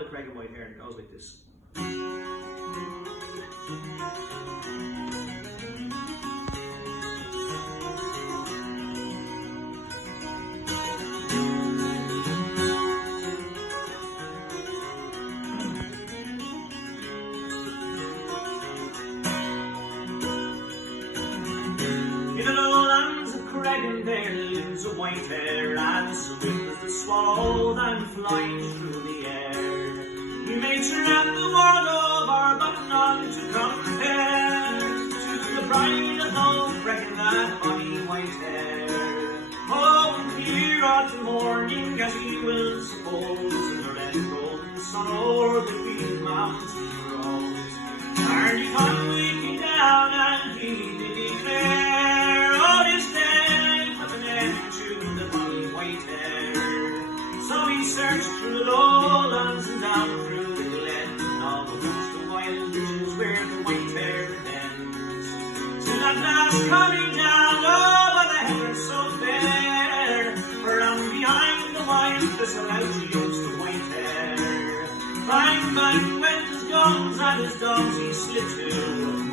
the Craig and White hair, and it goes like this. In the lowlands of Creggan there lives a white hare, and swift as the swallow that flies through the air. He may surround the world over, but none to compare to the bride of old Creggan, that bonny white hare. Oh, clear autumn morning, as he will suppose, in the red golden sun o'er the green mountain rose. And he come waking down, and he did declare all his day put an end to the bonny white hare. So he searched through the lowlands and down through the glen, and all amongst the wild ridges where the white hare bends, till at last coming down over the heather so fair, around behind the wild thistle out he jumps the white hare. Bang, bang went his guns, and his dogs he slid to,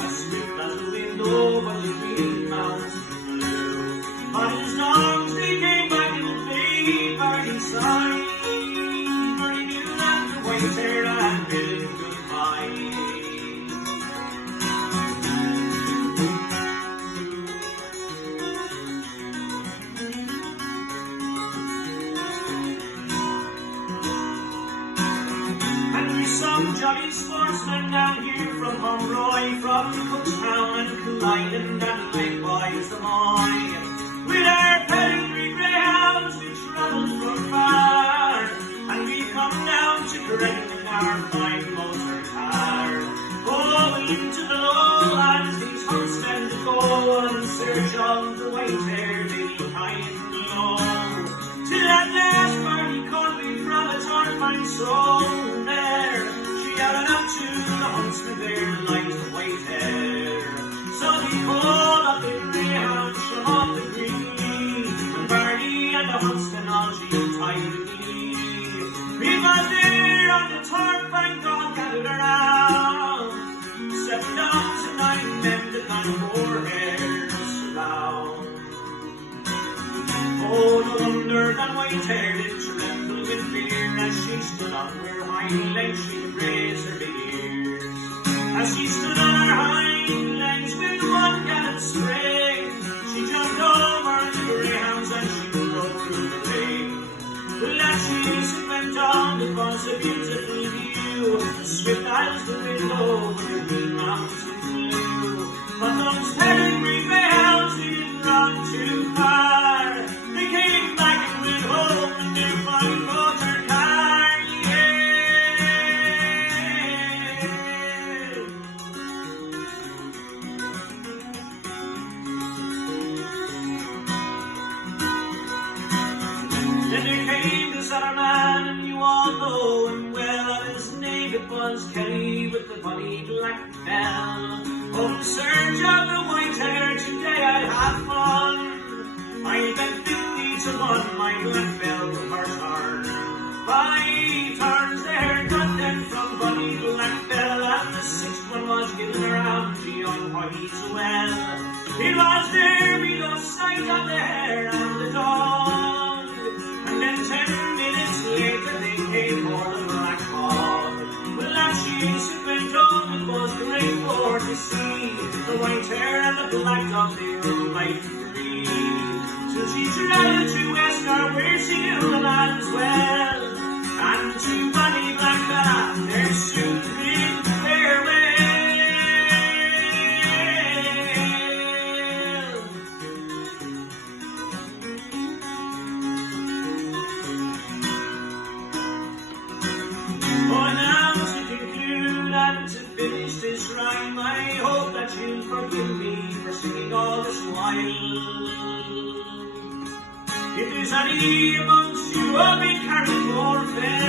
as swift as the wind over the green mountain blue. On his dogs they came back in a vague party sign, for he knew that the white hare had bidden goodbye. Some jolly sportsmen down here from Homroy, from Cookstown and Killyland, and likewise the Moy. With our pedigree greyhounds we travelled from far, and we come down to Creggan in our fine motor car. Oh, into the lowlands these huntsmen did go, in search of the white hare they high and low, till at last Barney caught me from a torpine soul there. She added up to the huntsman there like the white hare. So he called up the greyhounds from off the green, and Barney and the huntsman all she tied to me. We was there on the torpine dog gathered around, 7 dogs and 9 men did not 4 hares surround. Oh, no wonder that white hare did tremble with fear, as she stood on her hind legs she could raise her big ears. As she stood on her hind legs with one gallant spring, she jumped over the greyhounds and she broke through the ring. Well, as she went on, it was a beautiful view, swift as the wind over the green mountains flew. But those pedigree greyhounds didn't run too far. They came back and went home in their fine motor car, yeah. Then there came this other man, and you all know him well. His name it was Kelly with the bonny black bell. Oh, in search of the white hare today I'd have fun. I bet 50 to 1 my black bell her turn. By turns the hare got them from bonny black bell, and the 6th one was given around to young Whitey as well. It was there we lost sight of the hare and the dog, and then 10 minutes later they came for the black hog. Well, as she went on, it was great for to see the white hare and the black dog, they were right free. So she traveled to Westgar, where she knew the man as well, and to bonny black Bella there soon bid farewell. Oh, now to conclude and to finish this rhyme, I hope that you'll forgive me for singing all this while. If there's any amongst you who have been carried more fair,